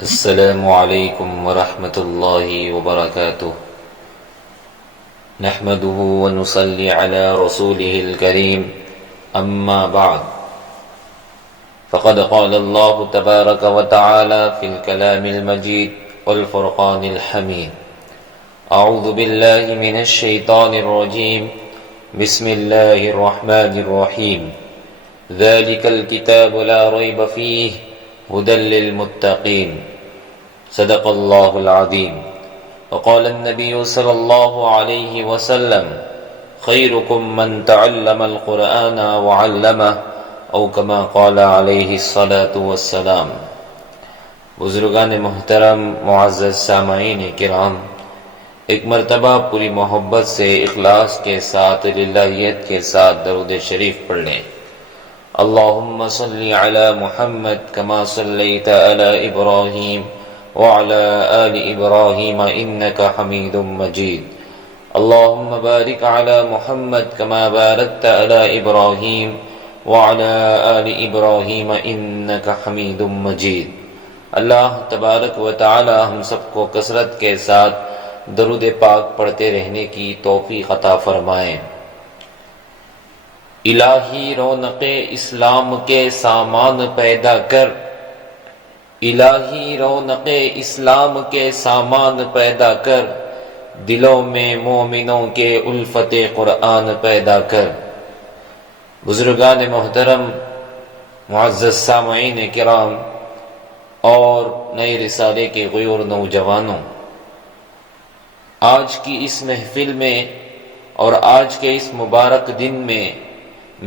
السلام علیکم ورحمۃ اللہ وبرکاتہ نحمده ونصلي على رسوله الكريم اما بعد فقد قال الله تبارك وتعالى في الكلام المجيد والفرقان الحميد اعوذ بالله من الشيطان الرجيم بسم الله الرحمن الرحيم ذلك الكتاب لا ريب فيه هدى للمتقين صدق الله العظيم وقال النبي صلى الله عليه وسلم خيركم من تعلم القرآن وعلمه او كما قال عليه الصلاة والسلام۔ بزرگان محترم، معزز سامعین کرام، ایک مرتبہ پوری محبت سے، اخلاص کے ساتھ، للہیت کے ساتھ درود شریف پڑھ لیں۔ اللہم صلی علی محمد کما صلیت علی ابراہیم وعلى آل إبراهيم إنك حميد مجيد اللهم بارك على محمد كما باركت على إبراهيم وعلى آل إبراهيم إنك حميد مجيد۔ اللہ تبارک و تعالی ہم سب کو کثرت کے ساتھ درود پاک پڑھتے رہنے کی توفیق عطا فرمائے۔ الہی رونق اسلام کے سامان پیدا کر، الہی رونق اسلام کے سامان پیدا کر، دلوں میں مومنوں کے الفت قرآن پیدا کر۔ بزرگان محترم، معزز سامعین کرام اور نئے رسالے کے غیور نوجوانوں، آج کی اس محفل میں اور آج کے اس مبارک دن میں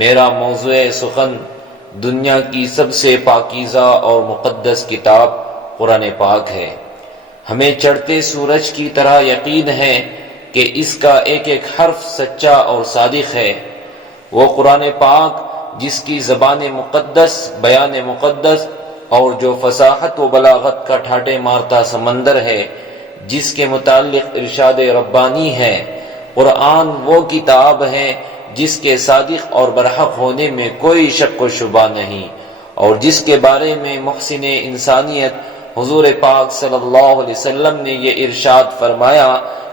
میرا موضوع سخن دنیا کی سب سے پاکیزہ اور مقدس کتاب قرآن پاک ہے۔ ہمیں چڑھتے سورج کی طرح یقین ہے کہ اس کا ایک ایک حرف سچا اور صادق ہے۔ وہ قرآن پاک جس کی زبان مقدس، بیان مقدس اور جو فصاحت و بلاغت کا ٹھاٹے مارتا سمندر ہے، جس کے متعلق ارشاد ربانی ہے۔ قرآن وہ کتاب ہے جس کے صادق اور برحق ہونے میں کوئی شک و شبہ نہیں، اور جس کے بارے میں محسن انسانیت حضور پاک صلی اللہ علیہ وسلم نے یہ ارشاد فرمایا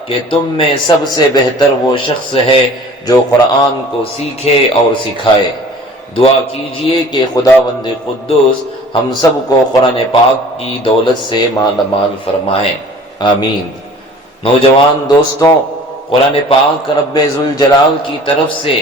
کہ تم میں سب سے بہتر وہ شخص ہے جو قرآن کو سیکھے اور سکھائے۔ دعا کیجئے کہ خداوند قدوس ہم سب کو قرآن پاک کی دولت سے مالا مال فرمائے، آمین۔ نوجوان دوستوں، قرآن پاک رب ذوالجلال کی طرف سے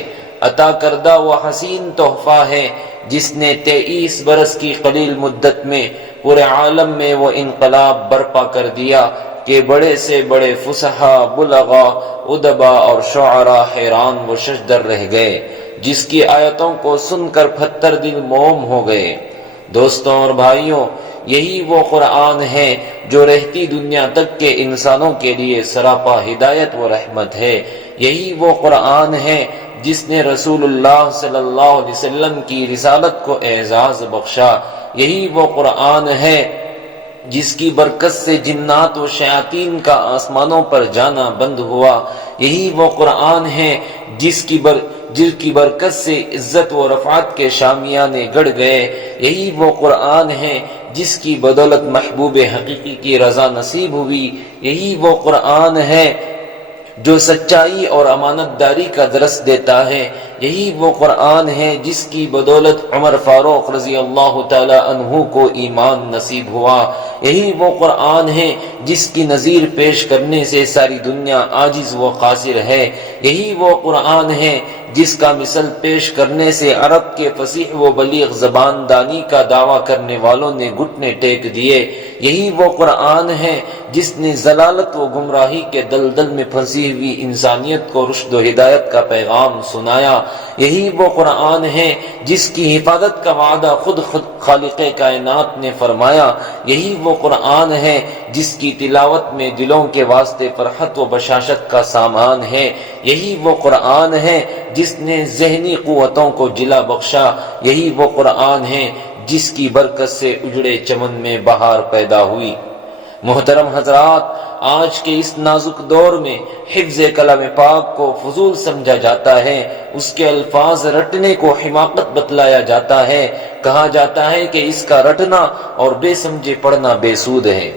عطا کردہ وہ حسین تحفہ ہے جس نے 23 برس کی قلیل مدت میں پورے عالم میں وہ انقلاب برپا کر دیا کہ بڑے سے بڑے فصحاء، بلغاء، ادبا اور شعراء حیران و ششدر رہ گئے، جس کی آیتوں کو سن کر 78 دل موم ہو گئے۔ دوستوں اور بھائیوں، یہی وہ قرآن ہے جو رہتی دنیا تک کے انسانوں کے لیے سراپا ہدایت و رحمت ہے۔ یہی وہ قرآن ہے جس نے رسول اللہ صلی اللہ علیہ وسلم کی رسالت کو اعزاز بخشا۔ یہی وہ قرآن ہے جس کی برکت سے جنات و شیاطین کا آسمانوں پر جانا بند ہوا۔ یہی وہ قرآن ہے جس کی برکت سے عزت و رفعت کے شامیانے گڑ گئے۔ یہی وہ قرآن ہے جس کی بدولت محبوب حقیقی کی رضا نصیب ہوئی۔ یہی وہ قرآن ہے جو سچائی اور امانت داری کا درس دیتا ہے۔ یہی وہ قرآن ہے جس کی بدولت عمر فاروق رضی اللہ تعالی عنہ کو ایمان نصیب ہوا۔ یہی وہ قرآن ہے جس کی نظیر پیش کرنے سے ساری دنیا عاجز و قاصر ہے۔ یہی وہ قرآن ہے جس کا مثل پیش کرنے سے عرب کے فصیح و بلیغ زبان دانی کا دعویٰ کرنے والوں نے گھٹنے ٹیک دیے۔ یہی وہ قرآن ہے جس نے ضلالت و گمراہی کے دلدل میں پھنسی ہوئی انسانیت کو رشد و ہدایت کا پیغام سنایا۔ یہی وہ قرآن ہے جس کی حفاظت کا وعدہ خود خالق کائنات نے فرمایا۔ یہی وہ قرآن ہے جس کی تلاوت میں دلوں کے واسطے فرحت و بشاشت کا سامان ہے۔ یہی وہ قرآن ہے جس نے ذہنی قوتوں کو جلا بخشا۔ یہی وہ قرآن ہے جس کی برکت سے اجڑے چمن میں بہار پیدا ہوئی۔ محترم حضرات، آج کے اس نازک دور میں حفظ کلام پاک کو فضول سمجھا جاتا ہے، اس کے الفاظ رٹنے کو حماقت بتلایا جاتا ہے، کہا جاتا ہے کہ اس کا رٹنا اور بے سمجھے پڑھنا بے سود ہے۔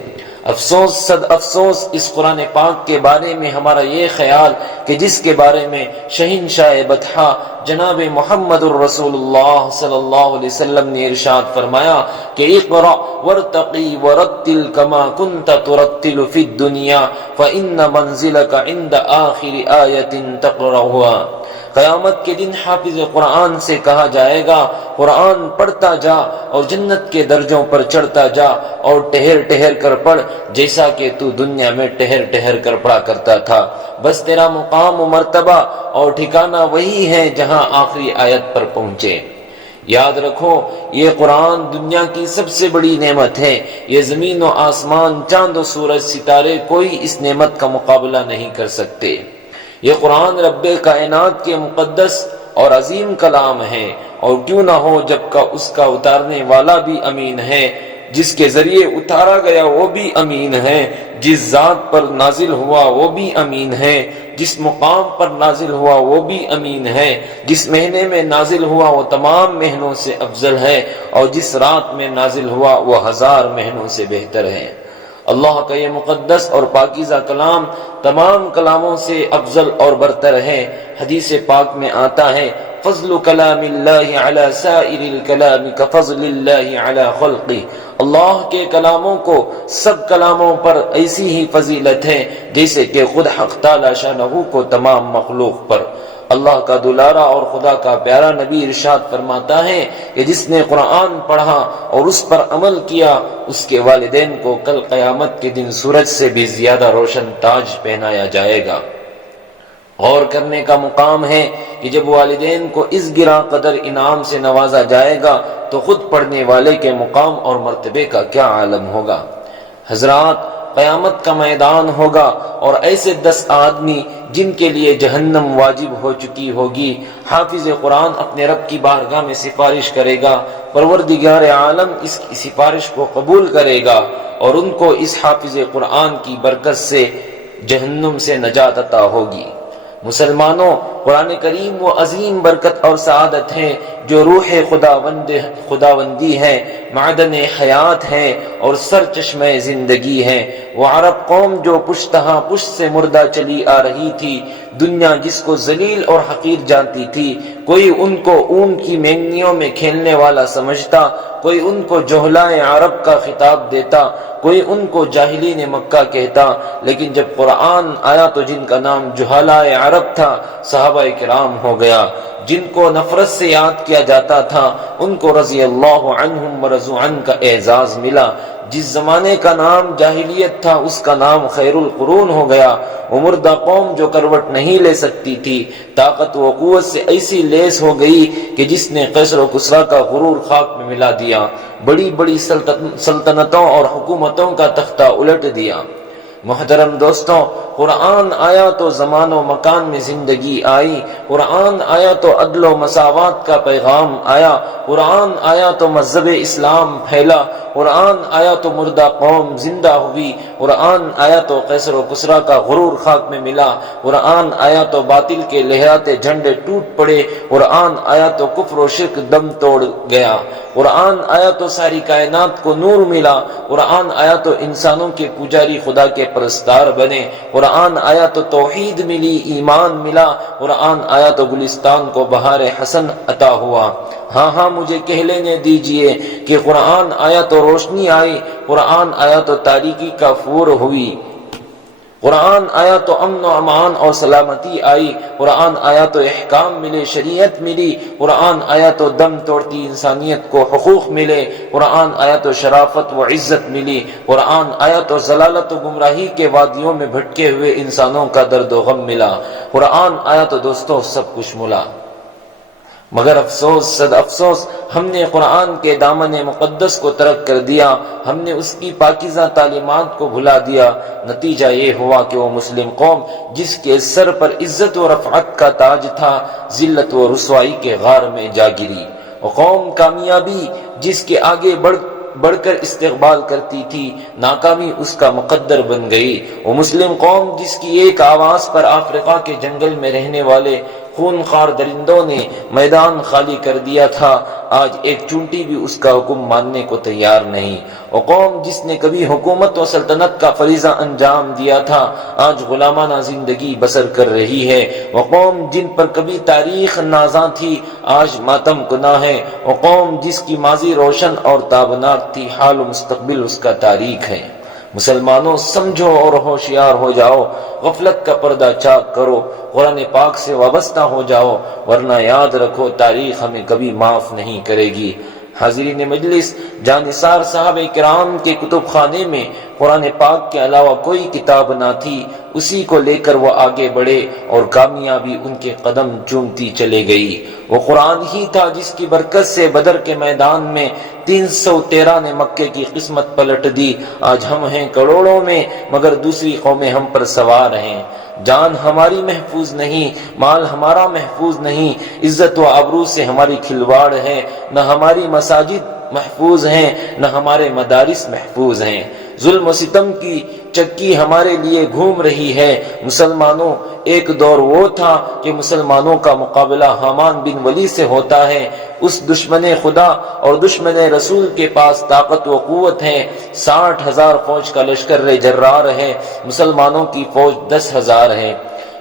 افسوس صد افسوس اس قرآن پاک کے بارے میں ہمارا یہ خیال کہ جس کے بارے میں شہنشاہ بطحا جناب محمد الرسول اللہ صلی اللہ علیہ وسلم نے ارشاد فرمایا کہ اقرأ وارتقی ورتل کما کنت ترتل فی الدنیا فإن منزلک عند آخر آیت تقرأها۔ قیامت کے دن حافظ قرآن سے کہا جائے گا قرآن پڑھتا جا اور جنت کے درجوں پر چڑھتا جا اور ٹہر ٹہر کر پڑھ جیسا کہ تو دنیا میں ٹہر ٹہر کر پڑھا کرتا تھا، بس تیرا مقام و مرتبہ اور ٹھکانہ وہی ہے جہاں آخری آیت پر پہنچے۔ یاد رکھو یہ قرآن دنیا کی سب سے بڑی نعمت ہے، یہ زمین و آسمان چاند و سورج ستارے کوئی اس نعمت کا مقابلہ نہیں کر سکتے۔ یہ قرآن رب کائنات کے مقدس اور عظیم کلام ہے، اور کیوں نہ ہو جب کا اس کا اتارنے والا بھی امین ہے، جس کے ذریعے اتارا گیا وہ بھی امین ہے، جس ذات پر نازل ہوا وہ بھی امین ہے، جس مقام پر نازل ہوا وہ بھی امین ہے، جس مہینے میں نازل ہوا وہ تمام مہینوں سے افضل ہے، اور جس رات میں نازل ہوا وہ 1000 مہینوں سے بہتر ہے۔ اللہ کا یہ مقدس اور پاکیزہ کلام تمام کلاموں سے افضل اور برتر ہے۔ حدیث پاک میں آتا ہے فضل کلام اللہ علی سائر الکلام کفضل اللہ علی خلقہ، اللہ کے کلاموں کو سب کلاموں پر ایسی ہی فضیلت ہے جیسے کہ خود حق تعالی شانہ کو تمام مخلوق پر۔ اللہ کا دلارا اور خدا کا پیارا نبی ارشاد فرماتا ہے کہ جس نے قرآن پڑھا اور اس پر عمل کیا اس کے والدین کو کل قیامت کے دن سورج سے بھی زیادہ روشن تاج پہنایا جائے گا۔ غور کرنے کا مقام ہے کہ جب والدین کو اس گراں قدر انعام سے نوازا جائے گا تو خود پڑھنے والے کے مقام اور مرتبے کا کیا عالم ہوگا۔ حضرات قیامت کا میدان ہوگا اور ایسے 10 آدمی جن کے لیے جہنم واجب ہو چکی ہوگی، حافظ قرآن اپنے رب کی بارگاہ میں سفارش کرے گا، پروردگار عالم اس کی سفارش کو قبول کرے گا اور ان کو اس حافظ قرآن کی برکت سے جہنم سے نجات عطا ہوگی۔ مسلمانوں قرآن کریم وہ عظیم برکت اور سعادت ہے جو روح خداوندی ہے، معدن حیات ہے اور سر چشمہ زندگی ہے۔ وہ عرب قوم جو پشتہاں پشت سے مردہ چلی آ رہی تھی، دنیا جس کو ذلیل اور حقیر جانتی تھی، کوئی ان کو اون کی مینگنیوں میں کھیلنے والا سمجھتا، کوئی ان کو جہلائے عرب کا خطاب دیتا، کوئی ان کو جاہلین مکہ کہتا، لیکن جب قرآن آیا تو جن کا نام جہلائے عرب تھا صحابہ کرام ہو گیا، جن کو نفرت سے یاد کیا جاتا تھا ان کو رضی اللہ عنہم ورضوا عنہ کا اعزاز ملا۔ جس زمانے کا نام جاہلیت تھا اس کا نام خیر القرون ہو گیا۔ وہ مردہ قوم جو کروٹ نہیں لے سکتی تھی طاقت و قوت سے ایسی لیس ہو گئی کہ جس نے قیصر و کسریٰ کا غرور خاک میں ملا دیا، بڑی بڑی سلطنتوں اور حکومتوں کا تختہ الٹ دیا۔ محترم دوستوں، قرآن آیا تو زمان و مکان میں زندگی آئی، قرآن آیا تو عدل و مساوات کا پیغام آیا، قرآن آیا تو مذہب اسلام پھیلا، قرآن آیا تو مردہ قوم زندہ ہوئی، قرآن آیا تو قیصر و کسریٰ کا غرور خاک میں ملا، قرآن آیا تو باطل کے لہراتے جھنڈے ٹوٹ پڑے، قرآن آیا تو کفر و شرک دم توڑ گیا، قرآن آیا تو ساری کائنات کو نور ملا، قرآن آیا تو انسانوں کے پجاری خدا کے پرستار بنے، قرآن آیا تو توحید ملی، ایمان ملا، قرآن آیا تو گلستان کو بہار حسن عطا ہوا۔ ہاں مجھے کہہ لینے دیجئے کہ قرآن آیا تو روشنی آئی، قرآن آیا تو تاریکی کا فور ہوئی، قرآن آیا تو امن و امان اور سلامتی آئی، قرآن آیا تو احکام ملے، شریعت ملی، قرآن آیا تو دم توڑتی انسانیت کو حقوق ملے، قرآن آیا تو شرافت و عزت ملی، قرآن آیا تو ضلالت و گمراہی کے وادیوں میں بھٹکے ہوئے انسانوں کا درد و غم ملا، قرآن آیا تو دوستوں سب کچھ ملا۔ مگر افسوس صد افسوس ہم نے قرآن کے دامن مقدس کو ترک کر دیا، ہم نے اس کی پاکیزہ تعلیمات کو بھلا دیا۔ نتیجہ یہ ہوا کہ وہ مسلم قوم جس کے سر پر عزت و رفعت کا تاج تھا ذلت و رسوائی کے غار میں جا گری، وہ قوم کامیابی جس کے آگے بڑھ کر استقبال کرتی تھی ناکامی اس کا مقدر بن گئی۔ وہ مسلم قوم جس کی ایک آواز پر افریقہ کے جنگل میں رہنے والے خونخوار درندوں نے میدان خالی کر دیا تھا، آج ایک چونٹی بھی اس کا حکم ماننے کو تیار نہیں۔ وہ قوم جس نے کبھی حکومت و سلطنت کا فریضہ انجام دیا تھا، آج غلامانہ زندگی بسر کر رہی ہے۔ وہ قوم جن پر کبھی تاریخ نازاں تھی، آج ماتم کناں ہے۔ وہ قوم جس کی ماضی روشن اور تابناک تھی، حال و مستقبل اس کا تاریک ہے۔ مسلمانوں سمجھو اور ہوشیار ہو جاؤ، غفلت کا پردہ چاک کرو، قرآن پاک سے وابستہ ہو جاؤ، ورنہ یاد رکھو تاریخ ہمیں کبھی معاف نہیں کرے گی۔ حاضرین مجلس، جانثار صحابہ کرام کے کتب خانے میں قرآن پاک کے علاوہ کوئی کتاب نہ تھی، اسی کو لے کر وہ آگے بڑھے اور کامیابی ان کے قدم چومتی چلے گئی۔ وہ قرآن ہی تھا جس کی برکت سے بدر کے میدان میں 313 نے مکے کی قسمت پلٹ دی۔ آج ہم ہیں کروڑوں میں، مگر دوسری قومیں ہم پر سوار ہیں۔ جان ہماری محفوظ نہیں، مال ہمارا محفوظ نہیں، عزت و آبرو سے ہماری کھلواڑ ہے، نہ ہماری مساجد محفوظ ہیں، نہ ہمارے مدارس محفوظ ہیں۔ ظلم و ستم کی چکی ہمارے لیے گھوم رہی ہے۔ مسلمانوں، ایک دور وہ تھا کہ مسلمانوں کا مقابلہ حامان بن ولی سے ہوتا ہے۔ اس دشمن خدا اور دشمن رسول کے پاس طاقت و قوت ہے۔ 60,000 فوج کا لشکر جرار ہے، مسلمانوں کی فوج 10,000 ہے۔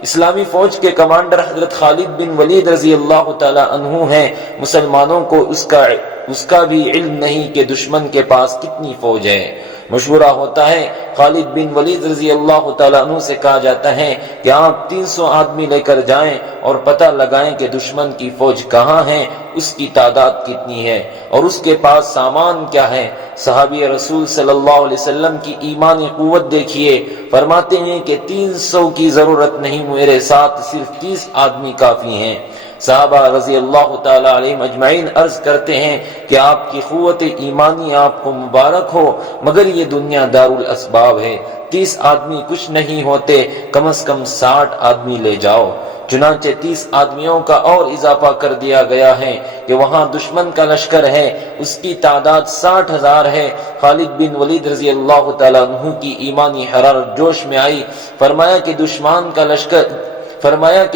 اسلامی فوج کے کمانڈر حضرت خالد بن ولید رضی اللہ تعالی عنہ ہیں۔ مسلمانوں کو اس کا بھی علم نہیں کہ دشمن کے پاس کتنی فوج ہے۔ مشورہ ہوتا ہے، خالد بن ولید رضی اللہ تعالیٰ عنہ سے کہا جاتا ہے کہ آپ 300 آدمی لے کر جائیں اور پتہ لگائیں کہ دشمن کی فوج کہاں ہے، اس کی تعداد کتنی ہے اور اس کے پاس سامان کیا ہے۔ صحابی رسول صلی اللہ علیہ وسلم کی ایمانی قوت دیکھیے، فرماتے ہیں کہ 300 کی ضرورت نہیں، میرے ساتھ صرف 30 آدمی کافی ہیں۔ صحابہ رضی اللہ تعالیٰ علیہم اجمعین عرض کرتے ہیں کہ آپ کی قوت ایمانی آپ کو مبارک ہو، مگر یہ دنیا دار الاسباب ہے، 30 آدمی کچھ نہیں ہوتے، کم از کم 60 آدمی لے جاؤ۔ چنانچہ 30 آدمیوں کا اور اضافہ کر دیا گیا ہے کہ وہاں دشمن کا لشکر ہے، اس کی تعداد 60,000 ہے۔ خالد بن ولید رضی اللہ تعالیٰ عنہ کی ایمانی حرارت جوش میں آئی، فرمایا کہ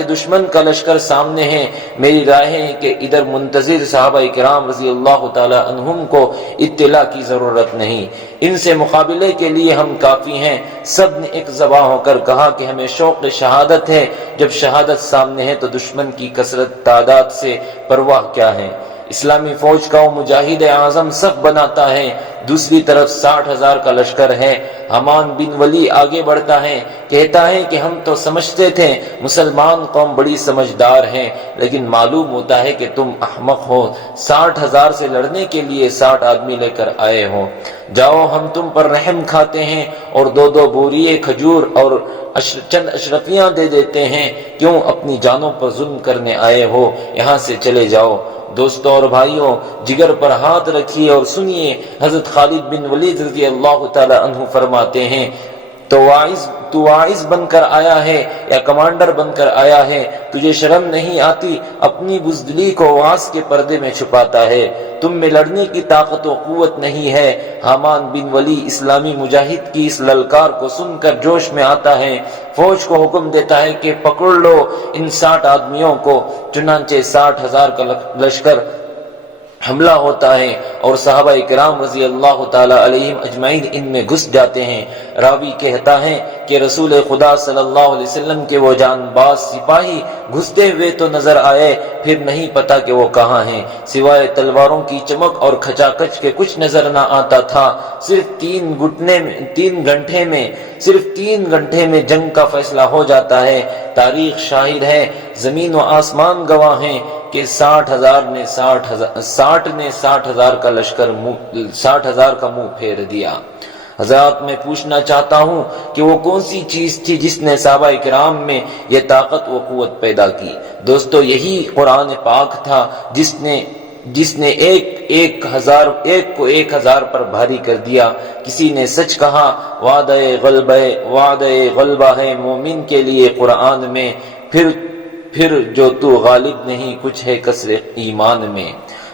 دشمن کا لشکر سامنے ہے، میری رائے ہے کہ ادھر منتظر صحابہ کرام رضی اللہ تعالی عنہم کو اطلاع کی ضرورت نہیں، ان سے مقابلے کے لیے ہم کافی ہیں۔ سب نے ایک زبان ہو کر کہا کہ ہمیں شوق شہادت ہے۔ جب شہادت سامنے ہے تو دشمن کی کثرت تعداد سے پرواہ کیا ہے۔ اسلامی فوج کا وہ مجاہد اعظم صف بناتا ہے، دوسری طرف 60,000 کا لشکر ہے۔ حمان بن ولی آگے بڑھتا ہے، کہتا ہے کہ ہم تو سمجھتے تھے مسلمان قوم بڑی سمجھدار ہیں، لیکن معلوم ہوتا ہے کہ تم احمق ہو، 60,000 سے لڑنے کے لیے 60 آدمی لے کر آئے ہو۔ جاؤ، ہم تم پر رحم کھاتے ہیں اور 2 بوریے کھجور اور چند اشرفیاں دے دیتے ہیں، کیوں اپنی جانوں پر ظلم کرنے آئے ہو؟ یہاں سے چلے جاؤ۔ دوستوں اور بھائیوں، جگر پر ہاتھ رکھیے اور سنیے، حضرت خالد بن ولید رضی اللہ تعالی عنہ فرماتے ہیں، تو واعظ بن کر آیا ہے یا کمانڈر بن کر آیا ہے؟ تجھے شرم نہیں آتی؟ اپنی بزدلی کو واعظ کے پردے میں چھپاتا ہے۔ تم میں لڑنے کی طاقت و قوت نہیں ہے۔ حمان بن ولی اسلامی مجاہد کی اس للکار کو سن کر جوش میں آتا ہے، فوج کو حکم دیتا ہے کہ پکڑ لو ان 60 آدمیوں کو۔ چنانچہ 60,000 کا لشکر حملہ ہوتا ہے اور صحابہ کرام رضی اللہ تعالی علیہم اجمعین ان میں گھس جاتے ہیں۔ راوی کہتا ہے کہ رسول خدا صلی اللہ علیہ وسلم کے وہ جان باز سپاہی گھستے ہوئے تو نظر آئے، پھر نہیں پتا کہ وہ کہاں ہیں، سوائے تلواروں کی چمک اور کھچاکچ کے کچھ نظر نہ آتا تھا۔ صرف 3 گھنٹے میں جنگ کا فیصلہ ہو جاتا ہے۔ تاریخ شاہد ہے، زمین و آسمان گواہ ہیں کہ 60,000 نے 60,000 کا لشکر 60,000 کا منہ پھیر دیا۔ حضرات، میں پوچھنا چاہتا ہوں کہ وہ کون سی چیز تھی جس نے صحابہ کرام میں یہ طاقت و قوت پیدا کی؟ دوستو، یہی قرآن پاک تھا جس نے ایک کو 1,000 پر بھاری کر دیا۔ کسی نے سچ کہا، وعدہ غلبہ ہے مومن کے لیے قرآن میں، پھر جو تو غالب نہیں، کچھ ہے کسر ایمان میں۔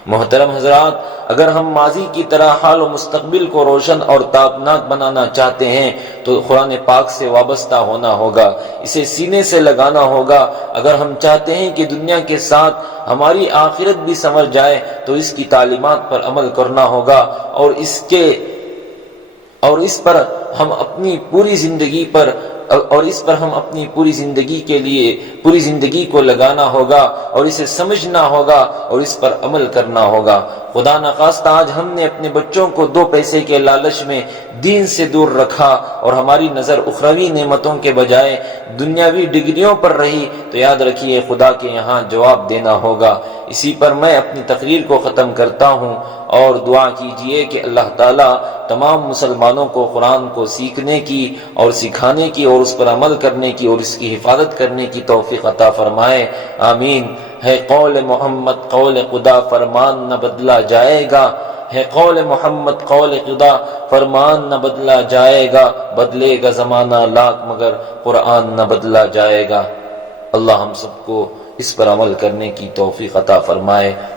محترم حضرات، اگر ہم ماضی کی طرح حال و مستقبل کو روشن اور تابناک بنانا چاہتے ہیں تو قرآن پاک سے وابستہ ہونا ہوگا، اسے سینے سے لگانا ہوگا۔ اگر ہم چاہتے ہیں کہ دنیا کے ساتھ ہماری آخرت بھی سنور جائے تو اس کی تعلیمات پر عمل کرنا ہوگا، اور اس پر ہم اپنی پوری زندگی کے لیے پوری زندگی کو لگانا ہوگا، اور اسے سمجھنا ہوگا اور اس پر عمل کرنا ہوگا۔ خدا نخواستہ آج ہم نے اپنے بچوں کو 2 پیسے کے لالچ میں دین سے دور رکھا اور ہماری نظر اخروی نعمتوں کے بجائے دنیاوی ڈگریوں پر رہی، تو یاد رکھیے خدا کے یہاں جواب دینا ہوگا۔ اسی پر میں اپنی تقریر کو ختم کرتا ہوں، اور دعا کیجئے کہ اللہ تعالیٰ تمام مسلمانوں کو قرآن کو سیکھنے کی اور سکھانے کی اور اس پر عمل کرنے کی اور اس کی حفاظت کرنے کی توفیق عطا فرمائے، آمین۔ ہے قول محمد قول خدا، فرمان نہ بدلا جائے گا، ہے قول محمد قول خدا، فرمان نہ بدلا جائے گا، بدلے گا زمانہ لاکھ مگر قرآن نہ بدلا جائے گا۔ اللہ ہم سب کو اس پر عمل کرنے کی توفیق عطا فرمائے۔